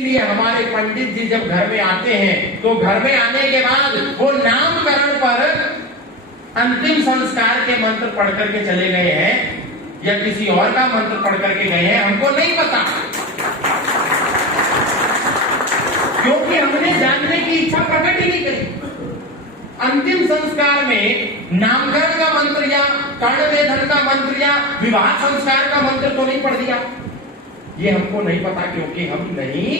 इसलिए हमारे पंडित जी जब घर में आते हैं तो घर में आने के बाद वो नामकरण पर अंतिम संस्कार के मंत्र पढ़ करके चले गए हैं या किसी और का मंत्र पढ़ करके गए हैं, हमको नहीं पता, क्योंकि हमने जानने की इच्छा प्रकट ही नहीं करी। अंतिम संस्कार में नामकरण का मंत्र या कर्णवेधन का मंत्र या विवाह संस्कार का मंत्र तो नहीं पढ़ दिया, ये हमको नहीं पता क्योंकि हम नहीं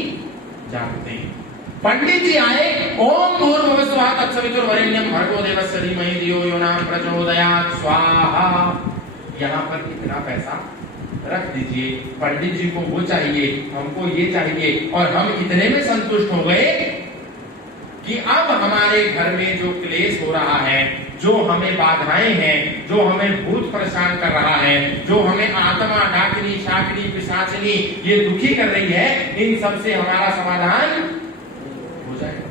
जानते। पंडित जी आए, ओम भूर्भुवस्सुवः तत्सवितुर्वरेण्यं भर्गो देवस्य धीमहि धियो यो न प्रचोदयात् स्वाहा। यहाँ पर कितना पैसा रख दीजिए, पंडित जी को वो चाहिए, हमको ये चाहिए, और हम इतने में संतुष्ट हो गए कि अब हमारे घर में जो क्लेश हो रहा है, जो हमें बाधाएं हैं, जो हमें भूत परेशान कर रहा है, जो हमें आत्मा डाकनी शाकनी पिशाचनी ये दुखी कर रही है, इन सब से हमारा समाधान हो जाएगा।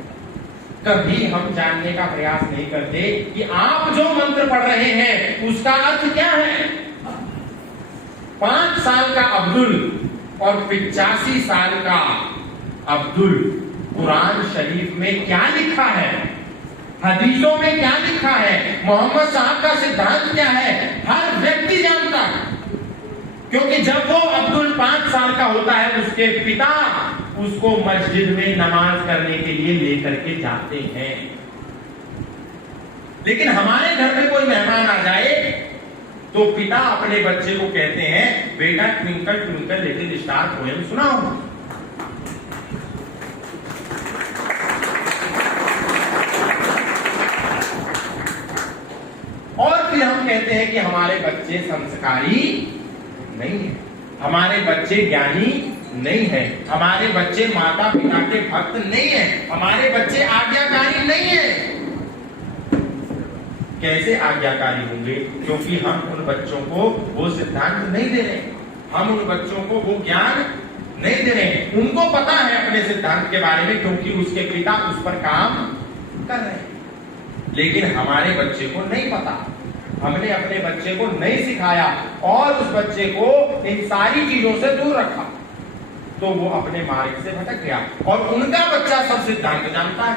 कभी हम जानने का प्रयास नहीं करते कि आप जो मंत्र पढ़ रहे हैं उसका अर्थ क्या है। 5 साल का अब्दुल और 85 साल का अब्दुल, कुरान शरीफ में क्या लिखा है, हदीसों में क्या लिखा है, मोहम्मद साहब का सिद्धांत क्या है, हर व्यक्ति जानता है। क्योंकि जब वो अब्दुल 5 साल का होता है उसके पिता उसको मस्जिद में नमाज करने के लिए लेकर के जाते हैं। लेकिन हमारे घर में कोई मेहमान आ जाए तो पिता अपने बच्चे को कहते हैं, बेटा twinkle twinkle little star poem सुनाओ। और फिर हम कहते हैं कि हमारे बच्चे संस्कारी नहीं है, हमारे बच्चे ज्ञानी नहीं है, हमारे बच्चे माता पिता के भक्त नहीं है, हमारे बच्चे आज्ञाकारी नहीं है। कैसे आज्ञाकारी होंगे? क्योंकि हम उन बच्चों को वो सिद्धांत नहीं दे रहे, हम उन बच्चों को वो ज्ञान नहीं दे रहे। उनको पता है अपने सिद्धांत के बारे में क्योंकि उसके पिता उस पर काम कर रहे हैं, लेकिन हमारे बच्चे को नहीं पता। हमने अपने बच्चे को नहीं सिखाया और उस बच्चे को इन सारी चीजों से दूर रखा, तो वो अपने मार्ग से भटक गया। और उनका बच्चा सब सिद्धांत जानता है,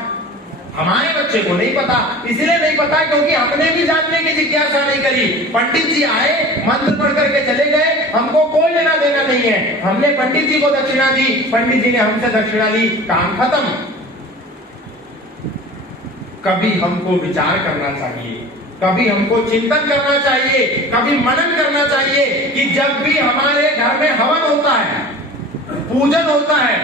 हमारे बच्चे को नहीं पता। इसलिए नहीं पता क्योंकि हमने भी जानने की जिज्ञासा नहीं करी। पंडित जी आए, मंत्र पढ़ करके चले गए, हमको कोई लेना देना नहीं है। हमने पंडित जी को दक्षिणा दी, पंडित जी ने हमसे दक्षिणा ली, काम खत्म। कभी हमको विचार करना चाहिए, कभी हमको चिंतन करना चाहिए, कभी मनन करना चाहिए कि जब भी हमारे घर में हवन होता है, पूजन होता है,